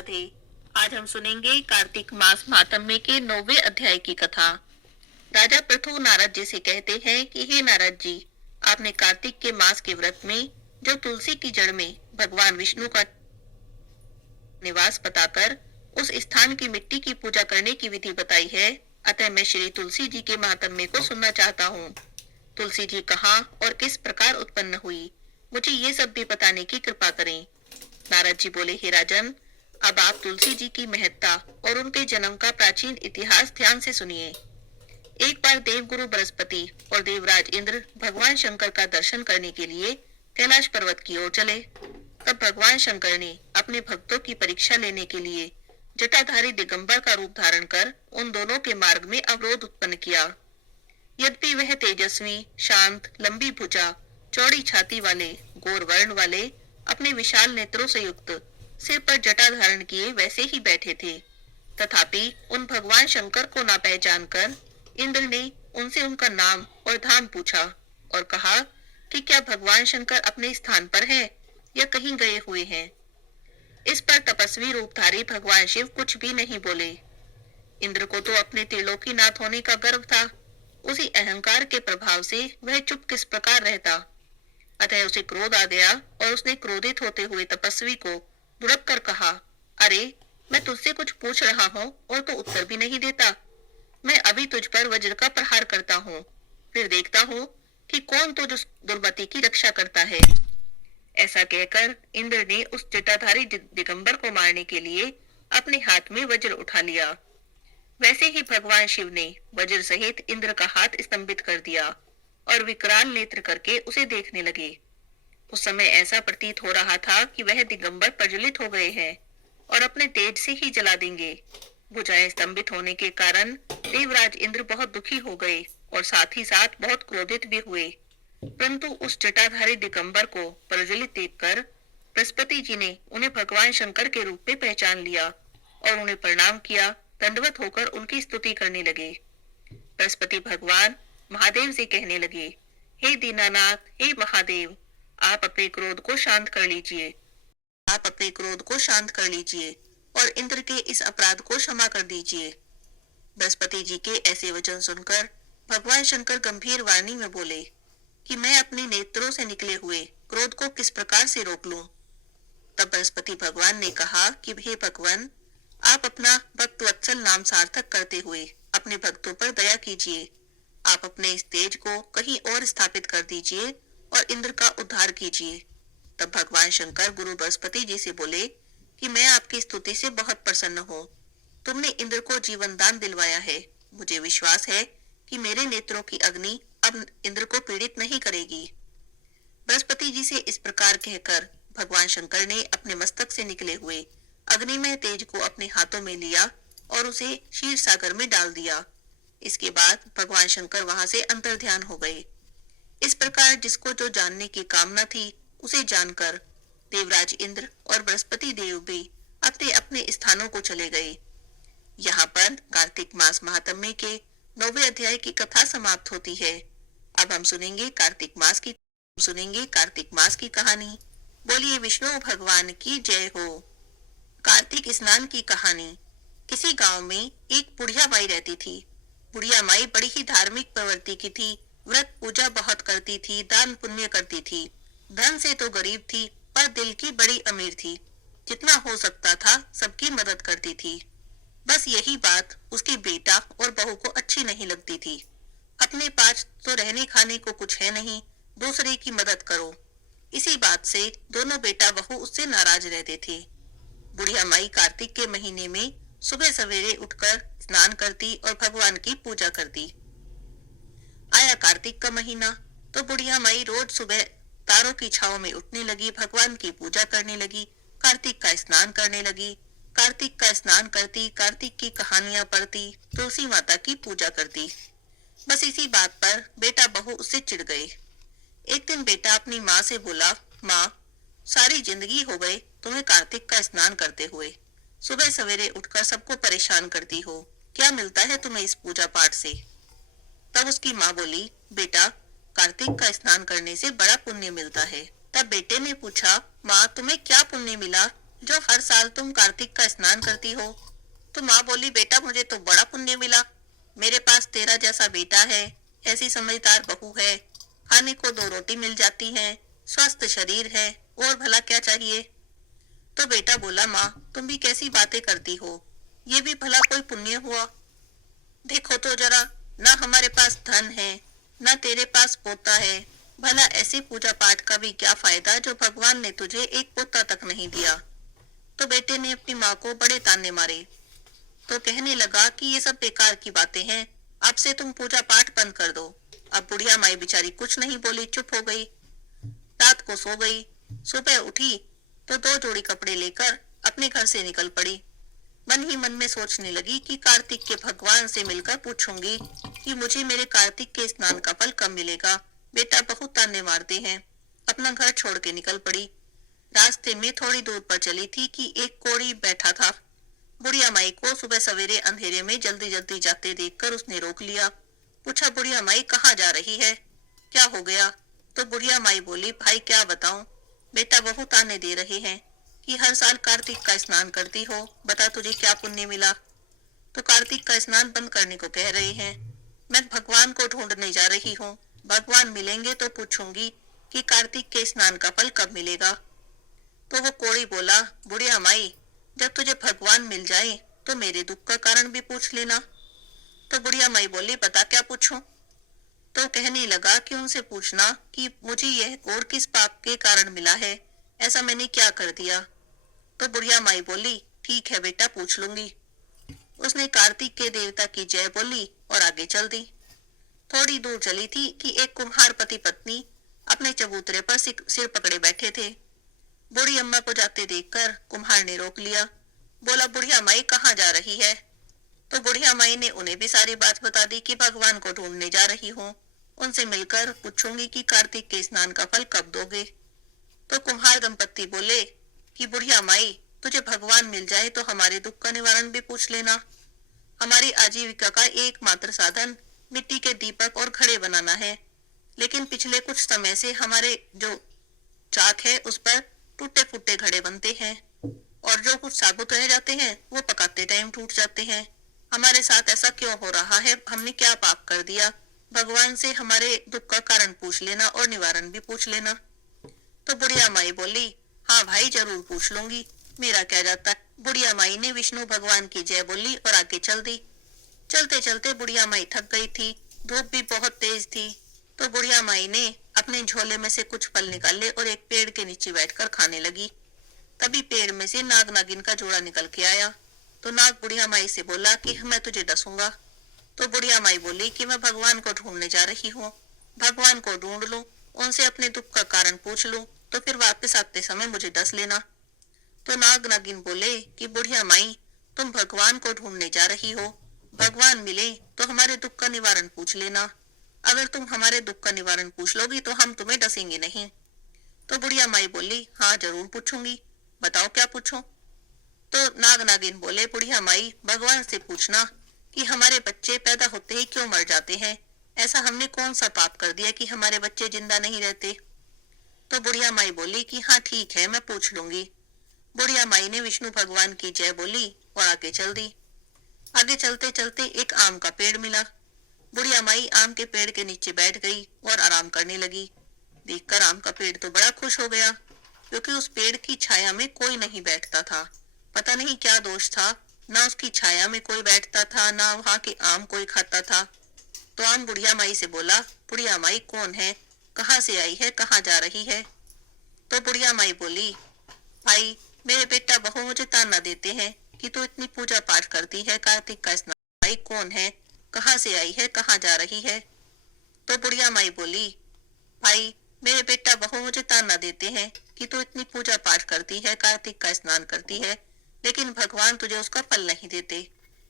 राधे। आज हम सुनेंगे कार्तिक मास महात्म्य के 9वें अध्याय की कथा। राजा पृथु नारद जी से कहते हैं कि हे नारद जी, आपने कार्तिक के मास के व्रत में जो तुलसी की जड़ में भगवान विष्णु का निवास बताकर उस स्थान की मिट्टी की पूजा करने की विधि बताई है, अतः मैं श्री तुलसी जी के महात्म्य को सुनना चाहता हूँ। तुलसी जी कहाँ और किस प्रकार उत्पन्न हुई, मुझे ये सब भी बताने की कृपा करें। नारद जी बोले, हे राजन, अब आप तुलसी जी की महत्ता और उनके जन्म का प्राचीन इतिहास ध्यान से सुनिए। एक बार देवगुरु बृहस्पति और देवराज इंद्र भगवान शंकर का दर्शन करने के लिए कैलाश पर्वत की ओर चले। तब भगवान शंकर ने अपने भक्तों की परीक्षा लेने के लिए जटाधारी दिगंबर का रूप धारण कर उन दोनों के मार्ग में अवरोध उत्पन्न किया। यद्यपि वह तेजस्वी, शांत, लंबी भुजा, चौड़ी छाती वाले, गोर वर्ण वाले, अपने विशाल नेत्रों से युक्त, सिर पर जटा धारण किए वैसे ही बैठे थे, तथापि उन भगवान शंकर को ना पहचान कर इंद्र ने उनसे उनका नाम और धाम पूछा और कहा कि क्या भगवान शंकर अपने स्थान पर हैं या कहीं गए हुए हैं। इस पर तपस्वी रूपधारी भगवान शिव कुछ भी नहीं बोले। इंद्र को तो अपने त्रिलोकीनाथ होने का गर्व था, उसी अहंकार के प्रभाव से वह चुप किस प्रकार रहता। अतः उसे क्रोध आ गया और उसने क्रोधित होते हुए तपस्वी को दुड़क कर कहा, अरे, मैं तुझसे कुछ पूछ रहा हूँ और तू उत्तर भी नहीं देता। मैं अभी तुझ पर वज्र का प्रहार करता हूँ, फिर देखता हूँ कि कौन तुझ दुर्मति की रक्षा करता है। ऐसा कहकर इंद्र ने उस जटाधारी दिगंबर को मारने के लिए अपने हाथ में वज्र उठा लिया। वैसे ही भगवान शिव ने वज्र सहित इंद्र का हाथ स्तंभित कर दिया और विकराल नेत्र करके उसे देखने लगे। उस समय ऐसा प्रतीत हो रहा था कि वह दिगंबर प्रज्वलित हो गए हैं और अपने तेज से ही जला देंगे। भुजाएं स्तंभित होने के कारण देवराज इंद्र बहुत दुखी हो गए और साथ ही साथ बहुत क्रोधित भी हुए। परंतु उस जटाधारी दिगंबर को प्रज्वलित देखकर बृहस्पति जी ने उन्हें भगवान शंकर के रूप में पहचान लिया और उन्हें प्रणाम किया। दंडवत होकर उनकी स्तुति करने लगे। बृहस्पति भगवान महादेव से कहने लगे, हे दीनानाथ, हे महादेव, आप अपने क्रोध को शांत कर लीजिए। आप अपने क्रोध को शांत कर लीजिए और इंद्र के इस अपराध को क्षमा कर दीजिए। बृहस्पति जी के ऐसे वचन सुनकर भगवान शंकर गंभीर वाणी में बोले कि मैं अपने नेत्रों से निकले हुए क्रोध को किस प्रकार से रोक लूं। तब बृहस्पति भगवान ने कहा कि हे भगवान, आप अपना भक्त वत्सल नाम सार्थक करते हुए अपने भक्तों पर दया कीजिए। आप अपने इस तेज को कहीं और स्थापित कर दीजिए और इंद्र का उद्धार कीजिए। तब भगवान शंकर गुरु बृहस्पति जी से बोले कि मैं आपकी स्तुति से बहुत प्रसन्न हूँ। तुमने इंद्र को जीवन दान दिलवाया है। मुझे विश्वास है कि मेरे नेत्रों की अग्नि अब इंद्र को पीड़ित नहीं करेगी। बृहस्पति जी से इस प्रकार कहकर भगवान शंकर ने अपने मस्तक से निकले हुए अग्निमय तेज को अपने हाथों में लिया और उसे क्षीर सागर में डाल दिया। इसके बाद भगवान शंकर वहां से अंतर्ध्यान हो गए। इस प्रकार जिसको जो जानने की कामना थी उसे जानकर देवराज इंद्र और बृहस्पति देव भी अपने अपने स्थानों को चले गए। यहाँ पर कार्तिक मास महात्म्य के 9वें अध्याय की कथा समाप्त होती है। अब हम सुनेंगे कार्तिक मास की कहानी। बोलिए विष्णु भगवान की जय हो। कार्तिक स्नान की कहानी। किसी गांव में एक बुढ़िया माई रहती थी। बुढ़िया माई बड़ी ही धार्मिक प्रवृत्ति की थी। व्रत पूजा बहुत करती थी, दान पुण्य करती थी। धन से तो गरीब थी पर दिल की बड़ी अमीर थी। जितना हो सकता था सबकी मदद करती थी। बस यही बात उसके बेटा और बहू को अच्छी नहीं लगती थी। अपने पास तो रहने खाने को कुछ है नहीं, दूसरे की मदद करो। इसी बात से दोनों बेटा बहू उससे नाराज रहते थे। बुढ़िया माई कार्तिक के महीने में सुबह सवेरे उठकर स्नान करती और भगवान की पूजा करती। आया कार्तिक का महीना तो बुढ़िया माई रोज सुबह तारों की छाव में उठने लगी, भगवान की पूजा करने लगी, कार्तिक का स्नान करने लगी। कार्तिक का स्नान करती, कार्तिक की कहानियां पढ़ती, तुलसी माता की पूजा करती। बस इसी बात पर बेटा बहू उससे चिढ़ गए। एक दिन बेटा अपनी माँ से बोला, माँ, सारी जिंदगी हो गई तुम्हें कार्तिक का स्नान करते हुए। सुबह सवेरे उठकर सबको परेशान करती हो, क्या मिलता है तुम्हें इस पूजा पाठ से। तब उसकी माँ बोली, बेटा, कार्तिक का स्नान करने से बड़ा पुण्य मिलता है। तब बेटे ने पूछा, माँ, तुम्हें क्या पुण्य मिला जो हर साल तुम कार्तिक का स्नान करती हो। तो माँ बोली, बेटा मुझे तो बड़ा पुण्य मिला। मेरे पास तेरा जैसा बेटा है, ऐसी समझदार बहू है, खाने को 2 रोटी मिल जाती है, स्वस्थ शरीर है, और भला क्या चाहिए। तो बेटा बोला, माँ तुम भी कैसी बातें करती हो, ये भी भला कोई पुण्य हुआ। देखो तो जरा, ना हमारे पास धन है, ना तेरे पास पोता है, भला ऐसे पूजा पाठ का भी क्या फायदा जो भगवान ने तुझे एक पोता तक नहीं दिया। तो बेटे ने अपनी माँ को बड़े ताने मारे। तो कहने लगा कि ये सब बेकार की बातें हैं, अब से तुम पूजा पाठ बंद कर दो। अब बुढ़िया माई बेचारी कुछ नहीं बोली, चुप हो गई। रात को सो गई। सुबह उठी तो 2 जोड़ी कपड़े लेकर अपने घर से निकल पड़ी। मन ही मन में सोचने लगी कि कार्तिक के भगवान से मिलकर पूछूंगी कि मुझे मेरे कार्तिक के स्नान का फल कब मिलेगा। बेटा बहुत ताने मारते हैं। अपना घर छोड़ के निकल पड़ी। रास्ते में थोड़ी दूर पर चली थी कि एक कोढ़ी बैठा था। बुढ़िया माई को सुबह सवेरे अंधेरे में जल्दी जल्दी जाते देखकर उसने रोक लिया। पूछा, बुढ़िया माई कहाँ जा रही है, क्या हो गया। तो बुढ़िया माई बोली, भाई क्या बताऊं, बेटा बहुत ताने दे रहे हैं कि हर साल कार्तिक का स्नान करती हो, बता तुझे क्या पुण्य मिला। तो कार्तिक का स्नान बंद करने को कह रहे हैं। मैं भगवान को ढूंढने जा रही हूँ, भगवान मिलेंगे तो पूछूंगी कि कार्तिक के स्नान का फल कब मिलेगा। तो वो कोढ़ी बोला, बुढ़िया माई जब तुझे भगवान मिल जाए तो मेरे दुख का कारण भी पूछ लेना। तो बुढ़िया माई बोली, बता क्या पूछूं। तो कहने लगा कि उनसे पूछना कि मुझे यह और किस पाप के कारण मिला है, ऐसा मैंने क्या कर दिया। तो बुढ़िया माई बोली, ठीक है बेटा पूछ लूंगी। उसने कार्तिक के देवता की जय बोली और आगे चल दी। थोड़ी दूर चली थी कि एक कुम्हार पति पत्नी अपने चबूतरे पर सिर पकड़े बैठे थे। बूढ़ी अम्मा को जाते देखकर कुम्हार ने रोक लिया। बोला, बुढ़िया माई कहाँ जा रही है। तो बुढ़िया माई ने उन्हें भी सारी बात बता दी कि भगवान को ढूंढने जा रही हूँ, उनसे मिलकर पूछूंगी कि कार्तिक के स्नान का फल कब दोगे। तो कुम्हार दंपत्ति बोले कि बुढ़िया माई तुझे भगवान मिल जाए तो हमारे दुख का निवारण भी पूछ लेना। हमारी आजीविका का एकमात्र साधन मिट्टी के दीपक और घड़े बनाना है, लेकिन पिछले कुछ समय से हमारे जो चाक है उस पर टूटे फूटे घड़े बनते हैं, और जो कुछ साबुत रह जाते हैं वो पकाते टाइम टूट जाते हैं। हमारे साथ ऐसा क्यों हो रहा है, हमने क्या पाप कर दिया। भगवान से हमारे दुख का कारण पूछ लेना और निवारण भी पूछ लेना। तो बुढ़िया माई बोली, हाँ भाई जरूर पूछ लूंगी, मेरा क्या जाता। बुढ़िया माई ने विष्णु भगवान की जय बोली और आगे चल दी। चलते चलते बुढ़िया माई थक गई थी, धूप भी बहुत तेज थी। तो बुढ़िया माई ने अपने झोले में से कुछ फल निकाले और एक पेड़ के नीचे बैठकर खाने लगी। तभी पेड़ में से नाग नागिन का जोड़ा निकल के आया। तो नाग बुढ़िया माई से बोला कि मैं तुझे डसूंगा। तो बुढ़िया माई बोली कि मैं भगवान को ढूंढने जा रही हूँ, भगवान को ढूंढ लूं, उनसे अपने दुख का कारण पूछ लूं, तो फिर वापस आते समय मुझे डस लेना। तो नाग नागिन बोले कि बुढ़िया माई तुम भगवान को ढूंढने जा रही हो, भगवान मिले तो हमारे दुख का निवारण पूछ लेना। अगर तुम हमारे दुख का निवारण पूछ लोगी तो हम तुम्हें डसेंगे नहीं। तो बुढ़िया माई बोली, हाँ जरूर पूछूंगी, बताओ क्या पूछो। तो नाग नागिन बोले, बुढ़िया माई भगवान से पूछना कि हमारे बच्चे पैदा होते ही क्यों मर जाते हैं, ऐसा हमने कौन सा पाप कर दिया कि हमारे बच्चे जिंदा नहीं रहते। तो बुढ़िया माई बोली कि हाँ ठीक है मैं पूछ लूंगी। बुढ़िया माई ने विष्णु भगवान की जय बोली और आगे चल दी। आगे चलते चलते एक आम का पेड़ मिला। बुढ़िया माई आम के पेड़ के नीचे बैठ गई और आराम करने लगी। देखकर आम का पेड़ तो बड़ा खुश हो गया, क्योंकि उस पेड़ की छाया में कोई नहीं बैठता था। पता नहीं क्या दोष था, ना उसकी छाया में कोई बैठता था, ना वहां के आम कोई खाता था। तो आम बुढ़िया माई से बोला, बुढ़िया माई कौन है, कहाँ से आई है, कहाँ जा रही है। तो बुढ़िया माई बोली, भाई मेरे बेटा बहू मुझे ताना देते हैं कि तू इतनी पूजा पाठ करती है, कार्तिक का स्नान भाई कौन है, कहाँ से आई है, कहाँ जा रही है। तो बुढ़िया माई बोली, भाई मेरे बेटा बहू मुझे ताना देते हैं कि तू इतनी पूजा पाठ करती है, कार्तिक का स्नान करती है, लेकिन भगवान तुझे उसका फल नहीं देते।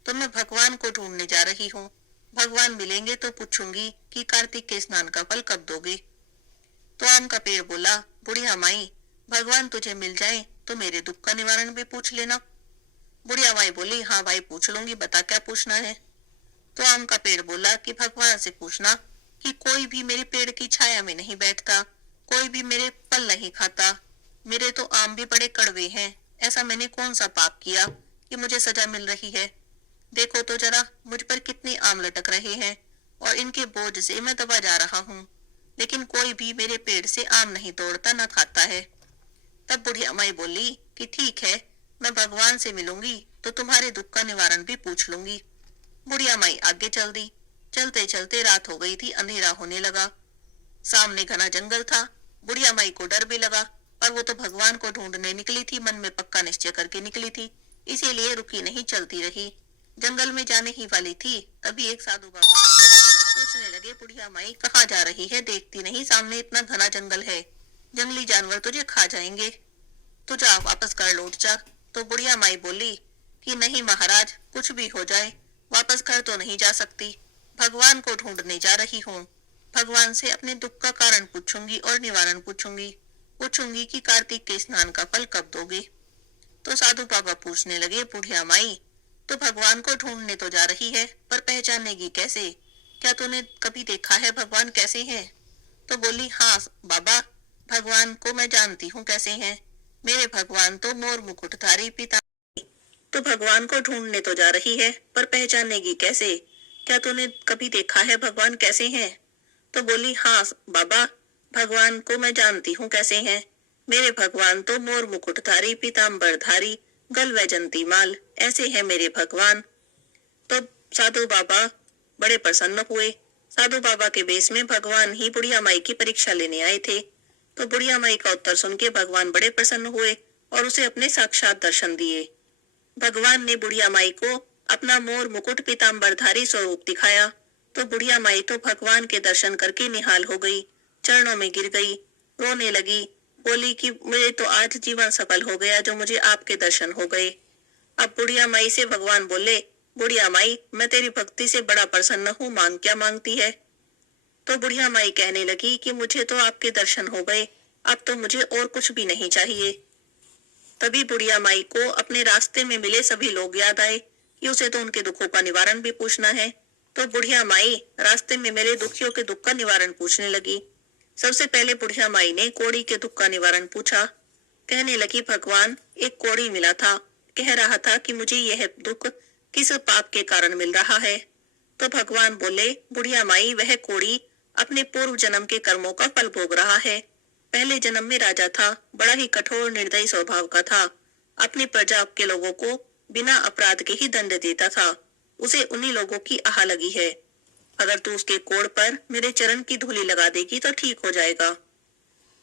तो मैं भगवान को ढूंढने जा रही हूँ, भगवान मिलेंगे तो पूछूंगी कि कार्तिक के स्नान का फल कब दोगे। तो आम का पेड़ बोला, बुढ़िया माई भगवान तुझे मिल जाए तो मेरे दुख का निवारण भी पूछ लेना। बुढ़िया माई बोली, हाँ भाई पूछ लूंगी, बता क्या पूछना है। तो आम का पेड़ बोला कि भगवान से पूछना कि कोई भी मेरे पेड़ की छाया में नहीं बैठता, कोई भी मेरे फल नहीं खाता, मेरे तो आम भी बड़े कड़वे हैं, ऐसा मैंने कौन सा पाप किया कि मुझे सजा मिल रही है? देखो तो जरा मुझ पर कितने आम लटक रहे हैं और इनके बोझ से मैं दबा जा रहा हूँ, लेकिन कोई भी मेरे पेड़ से आम नहीं तोड़ता न खाता है। तब बुढ़िया माई बोली कि ठीक है, मैं भगवान से मिलूंगी तो तुम्हारे दुख का निवारण भी पूछ लूंगी। बुढ़िया माई आगे चल दी। चलते चलते रात हो गई थी, अंधेरा होने लगा। सामने घना जंगल था। बुढ़िया माई को डर भी लगा, पर वो तो भगवान को ढूंढने निकली थी, मन में पक्का निश्चय करके निकली थी, इसीलिए रुकी नहीं, चलती रही। जंगल में जाने ही वाली थी, तभी एक साधु बाबा पूछने लगे, बुढ़िया माई कहाँ जा रही है? देखती नहीं सामने इतना घना जंगल है, जंगली जानवर तुझे खा जाएंगे, तू जा वापस घर लौट जा। तो बुढ़िया माई बोली कि नहीं महाराज, कुछ भी हो जाए वापस घर तो नहीं जा सकती, भगवान को ढूंढने जा रही हूँ। भगवान से अपने दुख का कारण पूछूंगी और निवारण पूछूंगी। पूछूंगी कि कार्तिक के स्नान का फल कब दोगे? तो साधु बाबा पूछने लगे, बुढ़िया माई तो भगवान को ढूंढने तो जा रही है, पर पहचानेगी कैसे? क्या तूने कभी देखा है भगवान कैसे हैं? तो बोली, हाँ बाबा, भगवान को मैं जानती हूँ कैसे हैं। मेरे भगवान तो मोर मुकुटधारी पिता। तो भगवान को ढूंढने तो जा रही है, पर पहचानेगी कैसे? क्या तूने कभी देखा है भगवान कैसे हैं? तो बोली, हाँ बाबा, भगवान को मैं जानती हूँ कैसे हैं। मेरे भगवान तो मोर मुकुटधारी पीताम्बरधारी गल वैजंती माल, ऐसे हैं मेरे भगवान। तो साधु बाबा बड़े प्रसन्न हुए। साधु बाबा के बेस में भगवान ही बुढ़िया माई की परीक्षा लेने आए थे। तो बुढ़िया माई का उत्तर सुन के भगवान बड़े प्रसन्न हुए और उसे अपने साक्षात दर्शन दिए। भगवान ने बुढ़िया माई को अपना मोर मुकुट पीताम्बरधारी स्वरूप दिखाया। तो बुढ़िया माई तो भगवान के दर्शन करके निहाल हो गई, चरणों में गिर गई, रोने लगी, बोली कि मुझे तो आज जीवन सफल हो गया जो मुझे आपके दर्शन हो गए। अब बुढ़िया माई से भगवान बोले, बुढ़िया माई मैं तेरी भक्ति से बड़ा प्रसन्न हूँ, मांग क्या मांगती है? तो बुढ़िया माई कहने लगी कि मुझे तो आपके दर्शन हो गए, अब तो मुझे और कुछ भी नहीं चाहिए। तभी बुढ़िया माई को अपने रास्ते में मिले सभी लोग याद आए कि उसे तो उनके दुखों का निवारण भी पूछना है। तो बुढ़िया माई रास्ते में मिले दुखियों के दुख का निवारण पूछने लगी। सबसे पहले बुढ़िया माई ने कोढ़ी के दुख का निवारण पूछा। कहने लगी, भगवान एक कोढ़ी मिला था, कह रहा था कि मुझे यह दुख किस पाप के कारण मिल रहा है। तो भगवान बोले, बुढ़िया माई वह कोढ़ी अपने पूर्व जन्म के कर्मों का फल भोग रहा है। पहले जन्म में राजा था, बड़ा ही कठोर निर्दयी स्वभाव का था, अपनी प्रजा के लोगों को बिना अपराध के ही दंड देता था। उसे उन्हीं लोगों की आह लगी है। अगर तू उसके कोढ़ पर मेरे चरण की धूली लगा देगी तो ठीक हो जाएगा।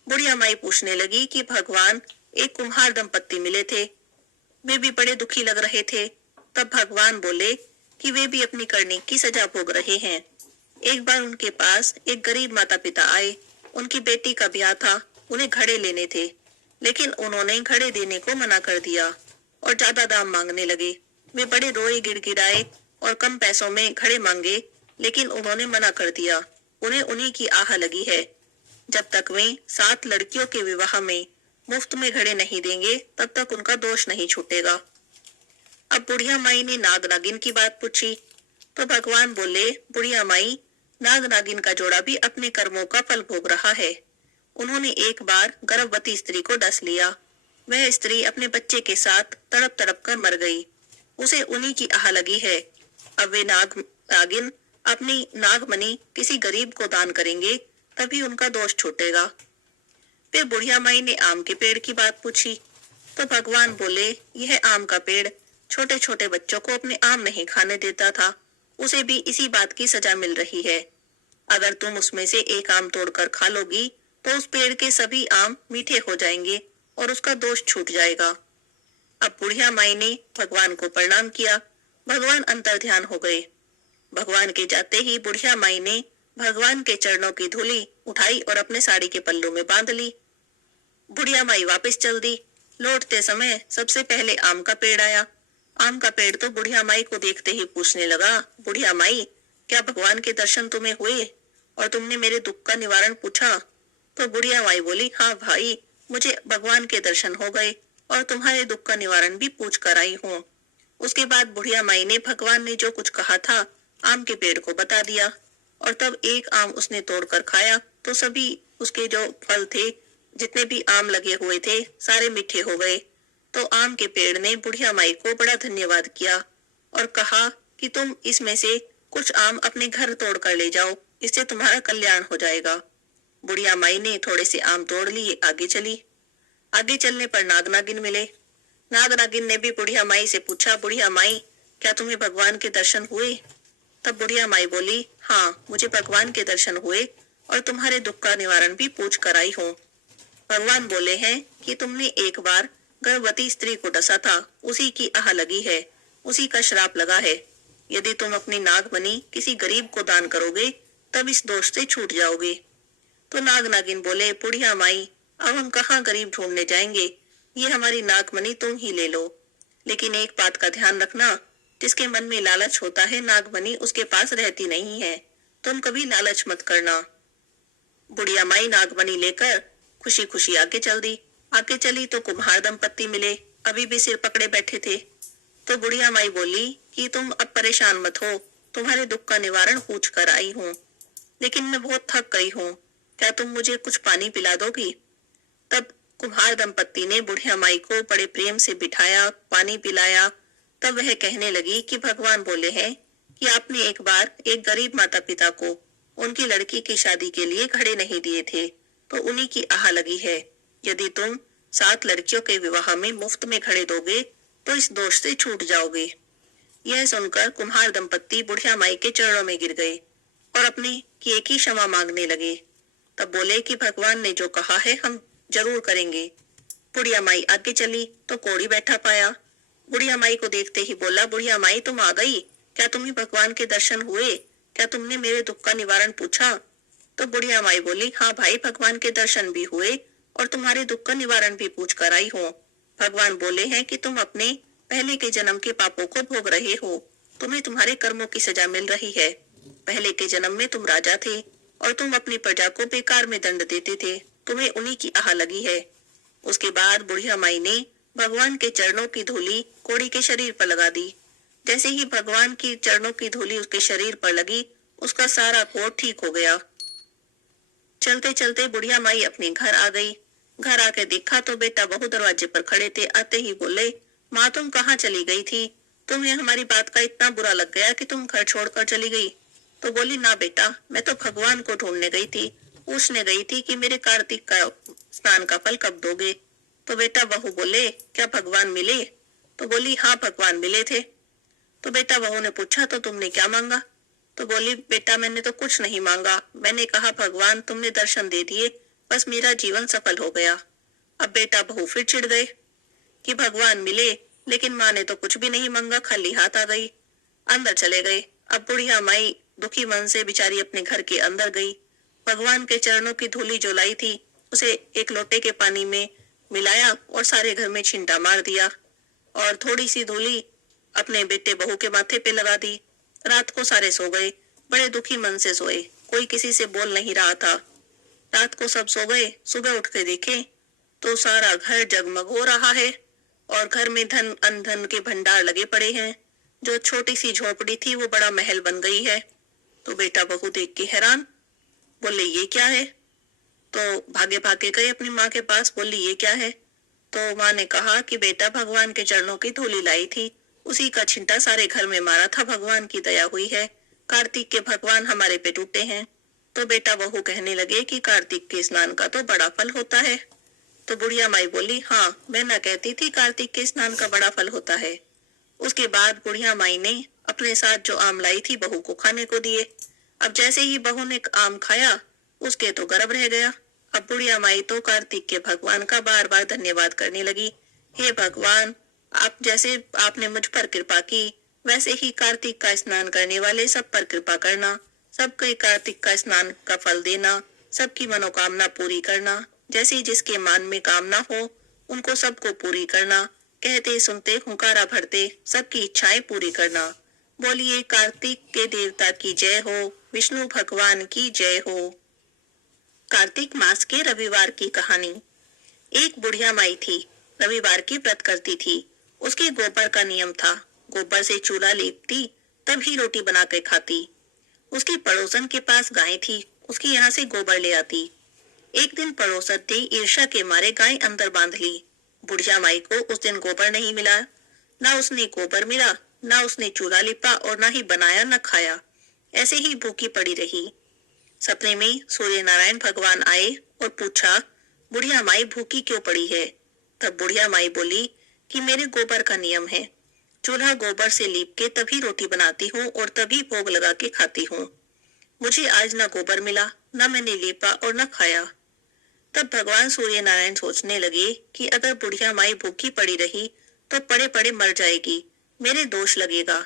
बुढ़िया माई पूछने लगी कि भगवान एक कुम्हार दंपत्ति मिले थे, वे भी बड़े दुखी लग रहे थे। तब भगवान बोले कि वे भी अपनी करनी की सजा भोग रहे हैं। एक बार उनके पास एक गरीब माता पिता आए, उनकी बेटी का ब्याह था, उन्हें घड़े लेने थे, लेकिन उन्होंने घड़े देने को मना कर दिया और ज्यादा दाम मांगने लगे। वे बड़े रोए गिड़गिड़ाए और कम पैसों में घड़े मांगे, लेकिन उन्होंने मना कर दिया। उन्हें उन्हीं की आह लगी है। जब तक वे 7 लड़कियों के विवाह में मुफ्त में घड़े नहीं देंगे, तब तक उनका दोष नहीं छूटेगा। अब बुढ़िया माई ने नाग नागिन की बात पूछी। तो भगवान बोले, बुढ़िया माई नाग नागिन का जोड़ा भी अपने कर्मों का फल भोग रहा है। उन्होंने एक बार गर्भवती स्त्री को डस लिया। वह स्त्री अपने बच्चे के साथ तड़प तड़प कर मर गई। उसे उन्हीं की आह लगी है। अब वे नागिन अपनी नागमणि किसी गरीब को दान करेंगे, तभी उनका दोष छूटेगा। फिर बुढ़िया माई ने आम के पेड़ की बात पूछी। तो भगवान बोले, यह आम का पेड़ छोटे छोटे बच्चों को अपने आम नहीं खाने देता था, उसे भी इसी बात की सजा मिल रही है। अगर तुम उसमें से एक आम तोड़कर खा लोगी तो उस पेड़ के सभी आम मीठे हो जाएंगे और उसका दोष छूट जाएगा। अब बुढ़िया माई ने भगवान को प्रणाम किया। भगवान अंतर ध्यान हो गए। भगवान के जाते ही बुढ़िया माई ने भगवान के चरणों की धूली उठाई और अपने साड़ी के पल्लू में बांध ली। बुढ़िया माई वापस चल दी। लौटते समय सबसे पहले आम का पेड़ आया। आम का पेड़ तो बुढ़िया माई को देखते ही पूछने लगा, बुढ़िया माई क्या भगवान के दर्शन तुम्हें हुए और तुमने मेरे दुख का निवारण पूछा? तो बुढ़िया माई बोली, हाँ भाई, मुझे भगवान के दर्शन हो गए और तुम्हारे दुख का निवारण भी पूछ कर आई हूँ। उसके बाद बुढ़िया माई ने भगवान ने जो कुछ कहा था आम के पेड़ को बता दिया और तब एक आम उसने तोड़कर खाया तो सभी उसके जो फल थे, जितने भी आम लगे हुए थे, सारे मीठे हो गए। तो आम के पेड़ ने बुढ़िया माई को बड़ा धन्यवाद किया और कहा कि तुम इसमें से कुछ आम अपने घर तोड़ कर ले जाओ, इससे तुम्हारा कल्याण हो जाएगा। बुढ़िया माई ने थोड़े से आम तोड़ लिए, आगे चली। आगे चलने पर नाग नागिन मिले। नाग नागिन ने भी बुढ़िया माई से पूछा, बुढ़िया माई, क्या तुम्हें भगवान के दर्शन हुए? तब बुढ़िया माई बोली, हाँ, मुझे भगवान के दर्शन हुए और तुम्हारे दुख का निवारण भी पूछ कर आई हूँ। भगवान बोले हैं कि तुमने एक बार गर्भवती स्त्री को डसा था, उसी की आह लगी है, उसी का श्राप लगा है। यदि तुम अपनी नाग बनी किसी गरीब को दान करोगे तब इस दोष से छूट जाओगे। तो नाग नागिन बोले, बुढ़िया माई, अब हम कहाँ गरीब ढूंढने जाएंगे, ये हमारी नागमणि तुम ही ले लो। लेकिन एक बात का ध्यान रखना, जिसके मन में लालच होता है नागमणि उसके पास रहती नहीं है, तुम कभी लालच मत करना। बुढ़िया माई नागमणि लेकर खुशी खुशी आगे चल दी। आगे चली तो कुम्हार दंपत्ति मिले, अभी भी सिर पकड़े बैठे थे। तो बुढ़िया माई बोली कि तुम अब परेशान मत हो, तुम्हारे दुख का निवारण पूछ कर आई हूँ, लेकिन मैं बहुत थक गई हूँ, क्या तुम मुझे कुछ पानी पिला दोगी? तब कुम्हार दंपत्ति ने बुढ़िया माई को बड़े प्रेम से बिठाया, पानी पिलाया। तब वह कहने लगी कि भगवान बोले हैं कि आपने एक बार एक गरीब माता पिता को उनकी लड़की की शादी के लिए घड़े नहीं दिए थे, तो उन्हीं की आह लगी है। यदि तुम 7 लड़कियों के विवाह में मुफ्त में घड़े दोगे तो इस दोष से छूट जाओगे। यह सुनकर कुम्हार दंपत्ति बुढ़िया माई के चरणों में गिर गए और अपने किए की क्षमा मांगने लगे। तब बोले कि भगवान ने जो कहा है हम जरूर करेंगे। बुढ़िया माई आगे चली तो कोढ़ी बैठा पाया। बुढ़िया माई को देखते ही बोला, बुढ़िया माई, तुम आ गई, क्या तुम्हें भगवान के दर्शन हुए? क्या तुमने मेरे दुख का निवारण पूछा? तो बुढ़िया माई बोली, हाँ भाई, भगवान के दर्शन भी हुए और तुम्हारे दुख का निवारण भी पूछ कर आई हूँ। भगवान बोले हैं कि तुम अपने पहले के जन्म के पापों को भोग रहे हो, तुम्हें तुम्हारे कर्मों की सजा मिल रही है। पहले के जन्म में तुम राजा थे और तुम अपनी प्रजा को बेकार में दंड देते थे, तुम्हें उन्हीं की आह लगी है। उसके बाद बुढ़िया माई ने भगवान के चरणों की धूली कोढ़ी के शरीर पर लगा दी। जैसे ही भगवान की चरणों की धूली उसके शरीर पर लगी, उसका सारा कोढ़ ठीक हो गया। चलते चलते बुढ़िया माई अपने घर आ गई। घर आके देखा तो बेटा बहू दरवाजे पर खड़े थे। आते ही बोले, माँ तुम कहाँ चली गई थी? तुम्हें हमारी बात का इतना बुरा लग गया कि तुम घर छोड़कर चली गई? तो बोली, ना बेटा, मैं तो भगवान को ढूंढने गई थी, पूछने गई थी कि मेरे कार्तिक का स्नान का फल कब दोगे। तो बेटा बहू बोले, क्या भगवान मिले? तो बोली, हाँ भगवान मिले थे। तो बेटा बहू ने पूछा, तो तुमने क्या मांगा? तो बोली, बेटा मैंने तो कुछ नहीं मांगा, मैंने कहा भगवान तुमने दर्शन दे दिए, बस मेरा जीवन सफल हो गया। अब बेटा बहू फिर चिढ़ गए कि भगवान मिले, लेकिन माँ ने तो कुछ भी नहीं मांगा, खाली हाथ आ गई। अंदर चले गए। अब बुढ़िया माई दुखी मन से बेचारी अपने घर के अंदर गई। भगवान के चरणों की धूली जो लाई थी उसे एक लोटे के पानी में मिलाया और सारे घर में छींटा मार दिया और थोड़ी सी धूली अपने बेटे बहू के माथे पे लगा दी। रात को सारे सो गए, बड़े दुखी मन से सोए, कोई किसी से बोल नहीं रहा था। रात को सब सो गए। सुबह उठ के देखे तो सारा घर जगमग हो रहा है और घर में धन अनधन के भंडार लगे पड़े हैं। जो छोटी सी झोपड़ी थी वो बड़ा महल बन गई है। तो बेटा बहू देख के हैरान, बोले ये क्या है? तो भागे भागे गए अपनी माँ के पास, बोली ये क्या है? तो माँ ने कहा कि बेटा भगवान के चरणों की धूली लाई थी, उसी का छिंटा सारे घर में मारा था, भगवान की दया हुई है, कार्तिक के भगवान हमारे पे टूटे हैं। तो बेटा बहू कहने लगे कि कार्तिक के स्नान का तो बड़ा फल होता है। तो बुढ़िया माई बोली, हाँ मैं ना कहती थी कार्तिक के स्नान का बड़ा फल होता है। उसके बाद बुढ़िया माई ने अपने साथ जो आम लाई थी बहू को खाने को दिए। अब जैसे ही बहू ने आम खाया उसके तो गर्भ रह गया। अब बुढ़िया माई तो कार्तिक के भगवान का बार बार धन्यवाद करने लगी, हे भगवान, आप जैसे आपने मुझ पर कृपा की वैसे ही कार्तिक का स्नान करने वाले सब पर कृपा करना, सबके कार्तिक का स्नान का फल देना, सबकी मनोकामना पूरी करना, जैसे जिसके मान में कामना हो उनको सबको पूरी करना, कहते सुनते हुंकारा भरते सबकी इच्छाएं पूरी करना। बोलिए कार्तिक के देवता की जय हो, विष्णु भगवान की जय हो। कार्तिक मास के रविवार की कहानी। एक बुढ़िया माई थी, रविवार की व्रत करती थी। उसके गोबर का नियम था, गोबर से चूल्हा लीपती तभी रोटी बना के खाती। उसकी पड़ोसन के पास गाय थी, उसके यहाँ से गोबर ले आती। एक दिन पड़ोसन ने ईर्ष्या के मारे गाय अंदर बांध ली। बुढ़िया माई को उस दिन गोबर नहीं मिला। ना उसने गोबर मिला, ना उसने चूल्हा लिपा और ना ही बनाया न खाया। ऐसे ही भूखी पड़ी रही। सपने में सूर्य नारायण भगवान आए और पूछा, बुढ़िया माई भूखी क्यों पड़ी है? तब बुढ़िया माई बोली कि मेरे गोबर का नियम है। चूल्हा गोबर से लीप के तभी रोटी बनाती हूँ और तभी भोग लगा के खाती हूँ। मुझे आज ना गोबर मिला, ना मैंने लीपा और न खाया। तब भगवान सूर्य नारायण सोचने लगे कि अगर बुढ़िया माई भूखी पड़ी रही तो पड़े पड़े मर जाएगी, मेरे दोष लगेगा।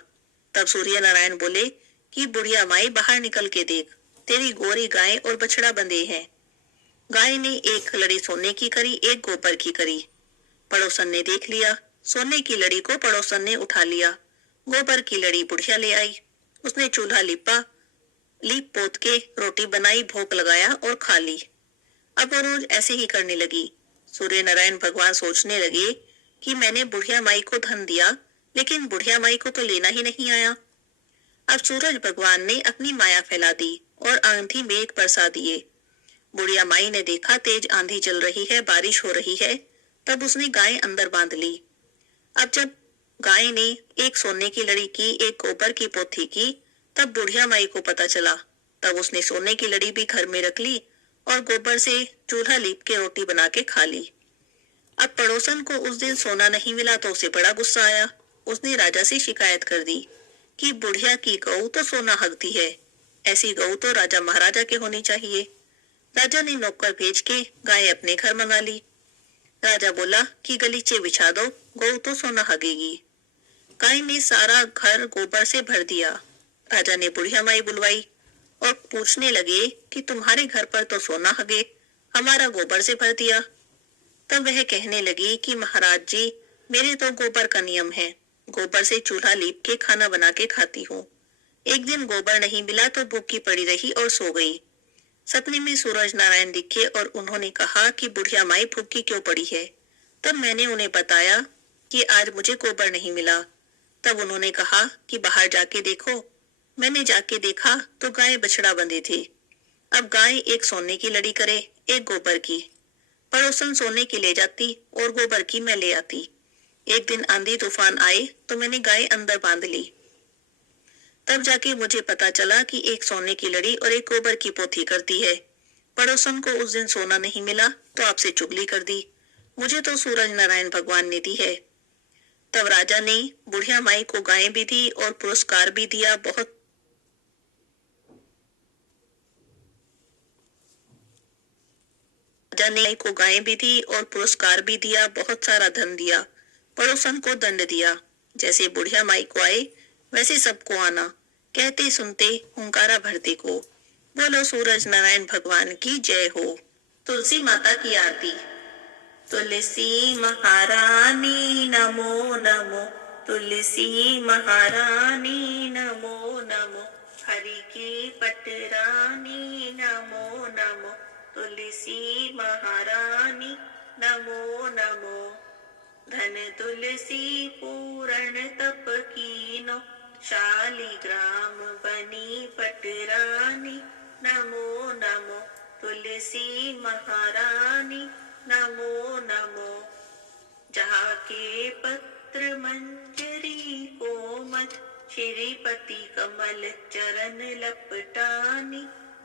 तब सूर्य नारायण बोले कि बुढ़िया माई बाहर निकल के देख, तेरी गोरी गाय और बछड़ा बंधे हैं। गाय ने एक लड़ी सोने की करी, एक गोबर की करी। पड़ोसन ने देख लिया, सोने की लड़ी को पड़ोसन ने उठा लिया, गोबर की लड़ी बुढ़िया ले आई। उसने चूल्हा लीपा, लीप पोत के रोटी बनाई, भोग लगाया और खा ली। अब वो रोज ऐसे ही करने लगी। सूर्य नारायण भगवान सोचने लगे कि मैंने बुढ़िया माई को धन दिया, लेकिन बुढ़िया माई को तो लेना ही नहीं आया। अब सूरज भगवान ने अपनी माया फैला दी और आंधी मेघ बरसा दिए। बुढ़िया माई ने देखा तेज आंधी चल रही है, बारिश हो रही है। तब उसने गाय अंदर बांध ली। अब जब गाय ने एक सोने की लड़ी की, एक गोबर की पोथी की, तब बुढ़िया माई को पता चला। तब उसने सोने की लड़ी भी घर में रख ली और गोबर से चूल्हा लीप के रोटी बना के खा ली। अब पड़ोसन को उस दिन सोना नहीं मिला तो उसे बड़ा गुस्सा आया। उसने राजा से शिकायत कर दी कि बुढ़िया की गऊ तो सोना हकती है, ऐसी गऊ तो राजा महाराजा के होनी चाहिए। राजा ने नौकर भेज के गाय अपने घर मंगा ली। राजा बोला कि गलीचे बिछा दो, गऊ तो सोना हगेगी। गाय ने सारा घर गोबर से भर दिया। राजा ने बुढ़िया माई बुलवाई और पूछने लगे कि तुम्हारे घर पर तो सोना हगे, हमारा गोबर से भर दिया। तब वह कहने लगी कि महाराज जी, मेरे तो गोबर का नियम है, गोबर से चूल्हा लीप के खाना बना के खाती हूँ। एक दिन गोबर नहीं मिला तो भूखी पड़ी रही और सो गई। सपने में सूरज नारायण दिखे और उन्होंने कहा कि बुढ़िया माई भूखी क्यों पड़ी है। तब मैंने उन्हें बताया कि आज मुझे गोबर नहीं मिला। तब उन्होंने कहा कि बाहर जाके देखो। मैंने जाके देखा तो गाय बछड़ा बंधे थे। अब गाय एक सोने की लड़ी करे, एक गोबर की। पड़ोसन सोने की ले जाती और गोबर की मैं ले आती। एक दिन आंधी तूफान आए तो मैंने गाय अंदर बांध ली। तब जाके मुझे पता चला कि एक सोने की लड़ी और एक गोबर की पोथी करती है। पड़ोसन को उस दिन सोना नहीं मिला तो आपसे चुगली कर दी, मुझे तो सूरज नारायण भगवान ने दी है। तब राजा ने बुढ़िया माई को गाय भी दी और पुरस्कार भी दिया, राजा ने माई को गाय भी दी और पुरस्कार भी दिया, बहुत सारा धन दिया। पड़ोसन को दंड दिया, जैसे बुढ़िया माई को आए वैसे सबको आना, कहते सुनते हुंकारा भरते को। बोलो सूरज नारायण भगवान की जय हो। तुलसी माता की आरती। तुलसी महारानी नमो नमो, तुलसी महारानी नमो नमो, हरि की पटरानी नमो नमो, तुलसी महारानी नमो नमो। धन तुलसी पूर्ण तप कीनो, शालिग्राम बनी पटरानी नमो नमो, तुलसी महारानी नमो नमो। जहाँ के पत्र मंजरी कोमल, श्रीपति कमल चरण लपटानी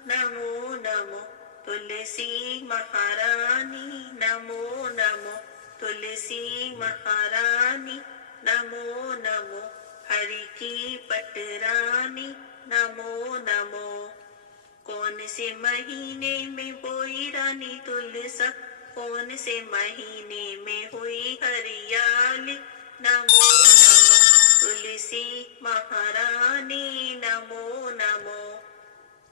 नमो नमो, तुलसी महारानी नमो नमो, तुलसी महारानी नमो नमो, हरि की पटरानी नमो नमो। कौन से महीने में बोई रानी तुलसा, कौन से महीने में हुई हरियाली नमो नमो, तुलसी महारानी नमो नमो।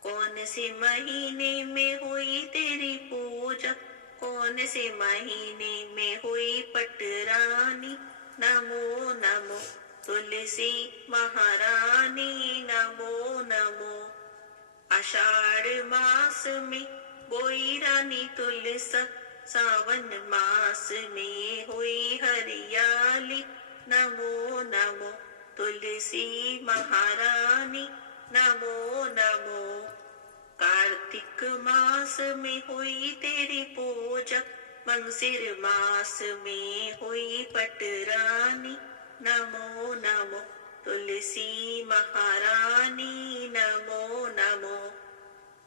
कौन से महीने में हुई तेरी पूजा, कौन से महीने में हुई पटरानी नमो नमो, तुलसी महारानी नमो नमो। आषाढ़ मास में बोई रानी तुलसा, सावन मास में हुई हरियाली नमो नमो, तुलसी महारानी नमो नमो। कार्तिक मास में हुई तेरी पूजा, मंगसिर मास में हुई पटरानी, नमो नमो तुलसी महारानी, नमो नमो।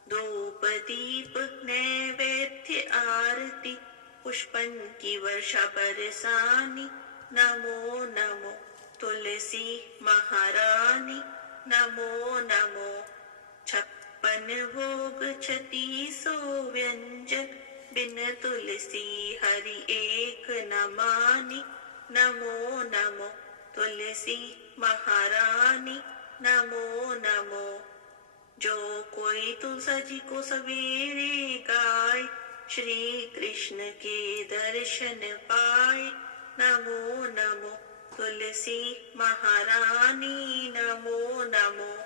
धूप दीप नैवेद्य आरती, पुष्पन की वर्षा बरसानी, नमो नमो तुलसी महारानी, नमो नमो। 56 भोग 3600 व्यंजन, बिन तुलसी हरि एक न मानी, नमो नमो तुलसी महारानी, नमो नमो। जो कोई तुलसा जी को सवेरे गाए, श्री कृष्ण के दर्शन पाए, नमो नमो तुलसी महारानी, नमो नमो।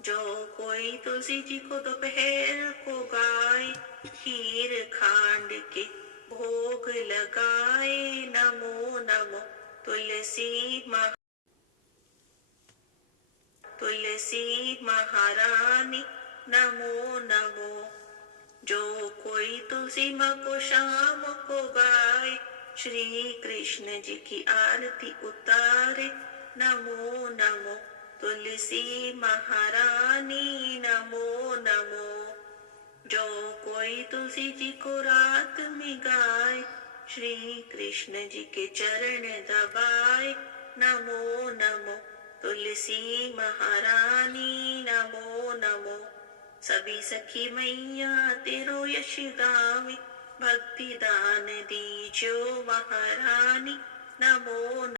जो कोई तुलसी जी को दोपहर को गाए, खीर खांड के भोग लगाए, नमो नमो तुलसी महारानी, नमो नमो। जो कोई तुलसी माँ को शाम को गाए, श्री कृष्ण जी की आरती उतारे, नमो नमो तुलसी महारानी, नमो नमो। जो कोई तुलसी जी को रात में गाए, श्री कृष्ण जी के चरण दबाए, नमो नमो तुलसी महारानी, नमो नमो। सभी सखी मैया तेरो यश गावे, भक्ति दान दीजो महारानी, नमो नमो।